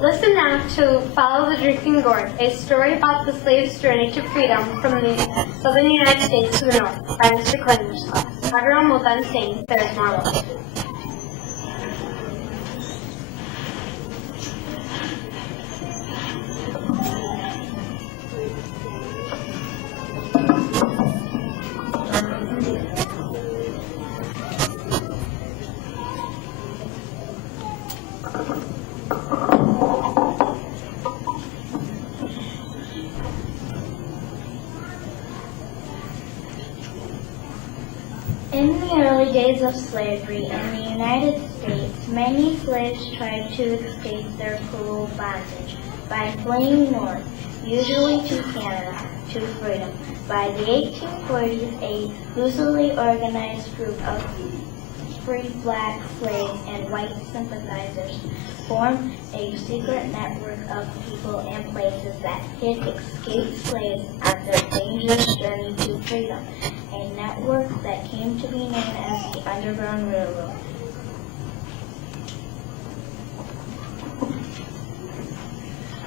Listen now to Follow the Drinking Gourd, a story about the slave's journey to freedom from the southern United States to the north by Mr. Klingler's class. Everyone will then sing There's More Love. In the early days of slavery in the United States, many slaves tried to escape their cruel bondage by fleeing north, usually to Canada, to freedom. By the 1840s, a loosely organized group of free black slaves and white sympathizers formed a secret network of people and places that hid escaped slaves on their dangerous journey to freedom, a network that came to be known as the Underground Railroad.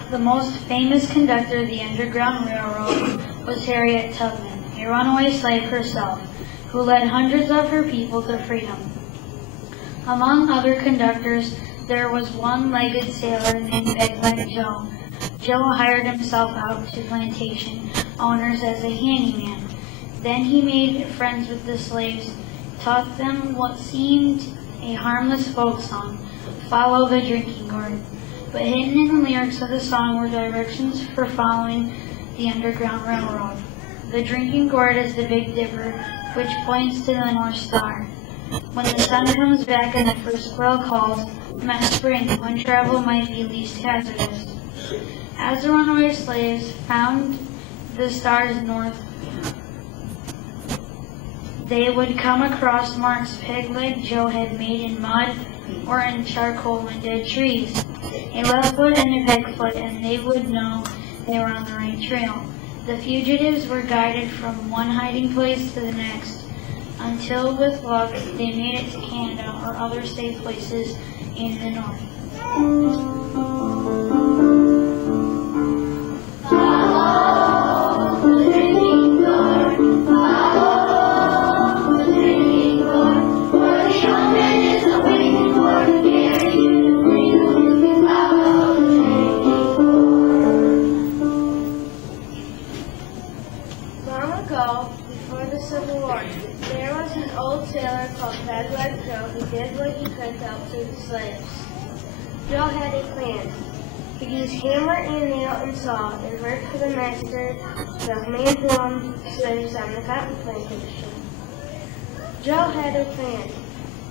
The most famous conductor of the Underground Railroad was Harriet Tubman, a runaway slave herself, who led hundreds of her people to freedom. Among other conductors, there was one-legged sailor named Peg-Leg Joe. Joe hired himself out to plantation owners as a handyman. Then he made friends with the slaves, taught them what seemed a harmless folk song, Follow the Drinking Gourd. But hidden in the lyrics of the song were directions for following the Underground Railroad. The drinking gourd is the Big Dipper, which points to the North Star. When the sun comes back and the first quail calls, meant spring, when travel might be least hazardous. As the runaway slaves found the star's north, they would come across marks Peg-Leg Joe had made in mud or in charcoal and dead trees. A left foot and a peg foot, and they would know they were on the right trail. The fugitives were guided from one hiding place to the next, until with luck they made it to Canada or other safe places in the north. Before the Civil War, there was an old sailor called Peg-Leg Joe who did what he could to help free the slaves. Joe had a plan. He used hammer and nail and saw and worked for the master, the man who owned slaves on the cotton plantation. Joe had a plan.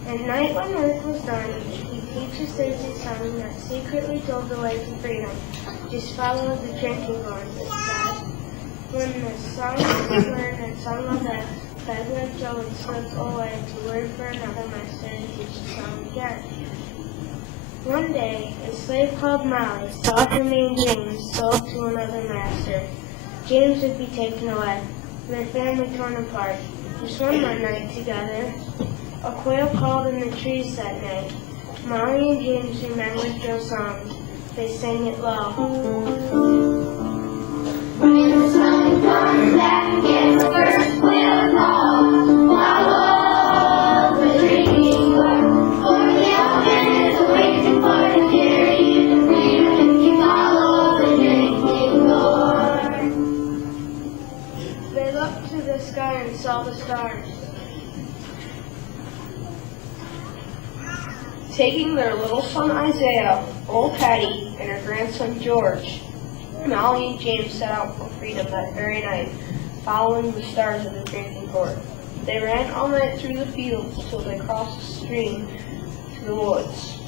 At night when work was done, he'd teach the slaves a song that secretly told the way to freedom. Just follow the drinking gourd, it said. When the song was learned and sung on deck, Peg-Leg Joe would slip away to work for another master to teach the song again. One day, a slave called Molly saw her name James sold to another master. James would be taken away, their family torn apart. Just one more night together, a quail called in the trees that night. Molly and James remembered Joe's song. They sang it low. When the sun comes back and the first quail calls, follow the drinking gourd, for the ocean is waiting for to carry you to freedom if you follow the drinking gourd. They looked to the sky and saw the stars. Taking their little son Isaiah, old Hattie, and her grandson George, Molly and James set out for freedom that very night, following the stars of the drinking gourd. They ran all night through the fields till they crossed the stream to the woods.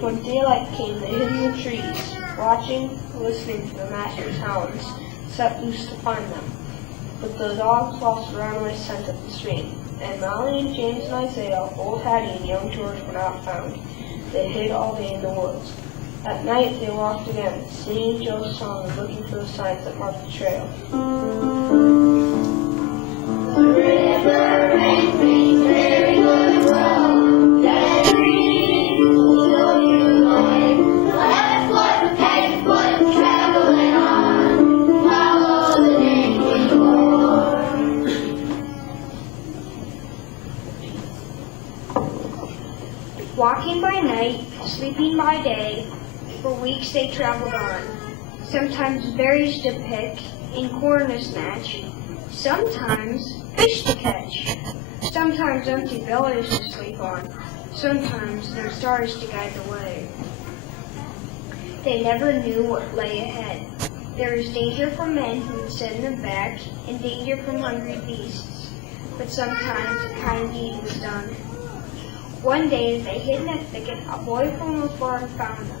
When daylight came, they hid in the trees, watching, listening to the master's hounds, set loose to find them. But the dogs lost the runaway scent of the stream, and Molly and James and Isaiah, old Hattie and young George were not found. They hid all day in the woods. At night they walked again, singing Joe's song and looking for the signs that marked the trail. The river ran free, very good road, that green will show you the way. Let's let the Walking by night, sleeping by day, for weeks they traveled on. Sometimes berries to pick and corn to snatch, sometimes fish to catch, sometimes empty bellies to sleep on, sometimes no stars to guide the way. They never knew what lay ahead. There was danger from men who would send them back, and danger from hungry beasts, but sometimes a kind deed was done. One day, as they hid in a thicket, a boy from a farm found them.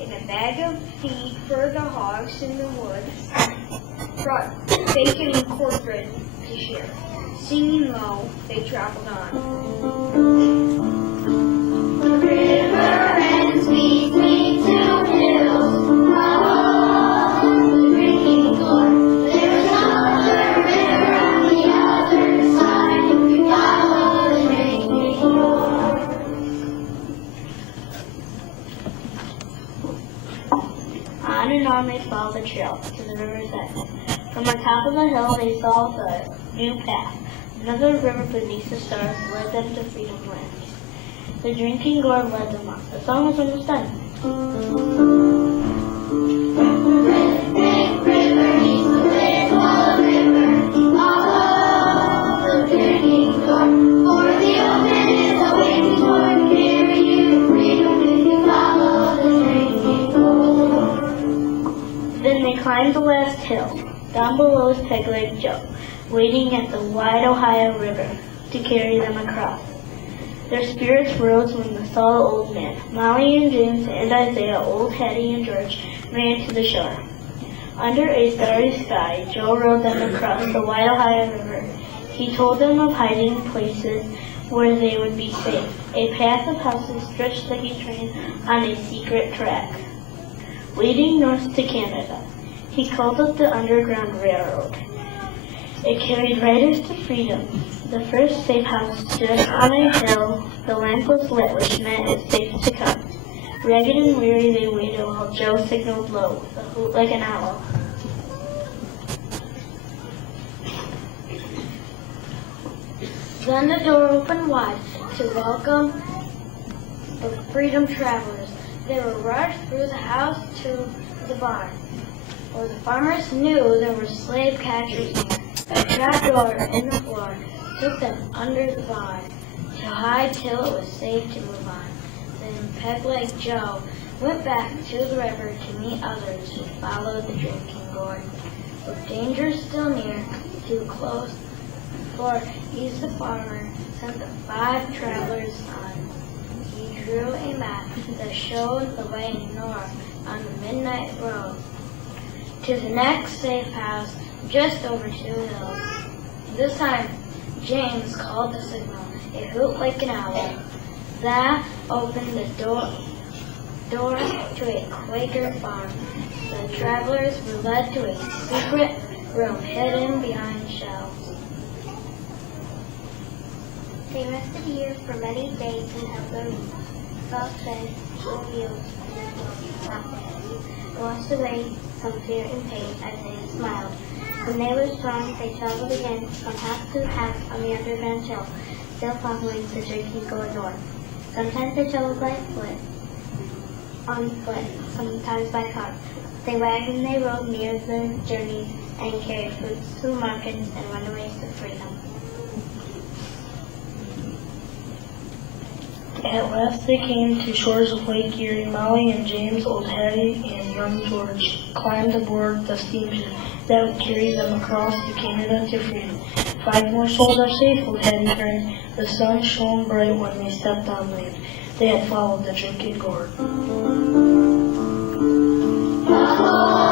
In a bag of feed for the hogs in the woods, brought bacon and cornbread to share. Singing low, they traveled on. The river and sweet, sweet two hills, follow the drinking gourd. There's another river on the other side. We follow the drinking gourd. On and on they followed the trail to the river's edge. From the top of the hill they saw the new path. Another river beneath the stars led them to freedom land. The drinking gourd led them on. The song was almost done. Big river needs the wind, follow the river, follow the drinking gourd. For the ocean is a waiting for to carry you to freedom if you follow the drinking gourd. Then they climbed the last hill. Down below was Peg-Leg Joe, waiting at the wide Ohio River to carry them across. Their spirits rose when they saw the old man. Molly and James and Isaiah, old Hetty and George ran to the shore. Under a starry sky, Joe rowed them across the wide Ohio River. He told them of hiding places where they would be safe. A path of houses stretched like a train on a secret track, leading north to Canada. He called it the Underground Railroad. It carried riders to freedom. The first safe house stood on a hill. The lamp was lit, which meant it's safe to come. Ragged and weary they waited while Joe signaled low with a hoot like an owl. Then the door opened wide to welcome the freedom travelers. They were rushed through the house to the barn, where the farmers knew there were slave catchers near. A trap door in the floor took them under the barn to hide till it was safe to move on. Then Peg-Leg Joe went back to the river to meet others who followed the drinking gourd. With danger still near, too close, for he's the farmer, sent the 5 travelers on. He drew a map that showed the way north on the midnight road to the next safe house just over 2 hills. This time, James called the signal, a hoot like an owl. That opened the door to a Quaker farm. The travelers were led to a secret room hidden behind shelves. They rested here for many days and held their meals. Salt fed, chill meals, and washed away some fear and pain as they smiled. When they were strong, they traveled again from house to house on the underground trail, still following the drinking gourd north. Sometimes they traveled on foot, sometimes by car. They wagged and they rode near their journeys and carried fruits to markets and runaways to freedom. At last they came to shores of Lake Gier. Molly and James, old Hattie, and young George climbed aboard the steamship that would carry them across to Canada to freedom. 5 more souls are safe, old Hattie cried. The sun shone bright when they stepped on land. They had followed the drinking gourd. Follow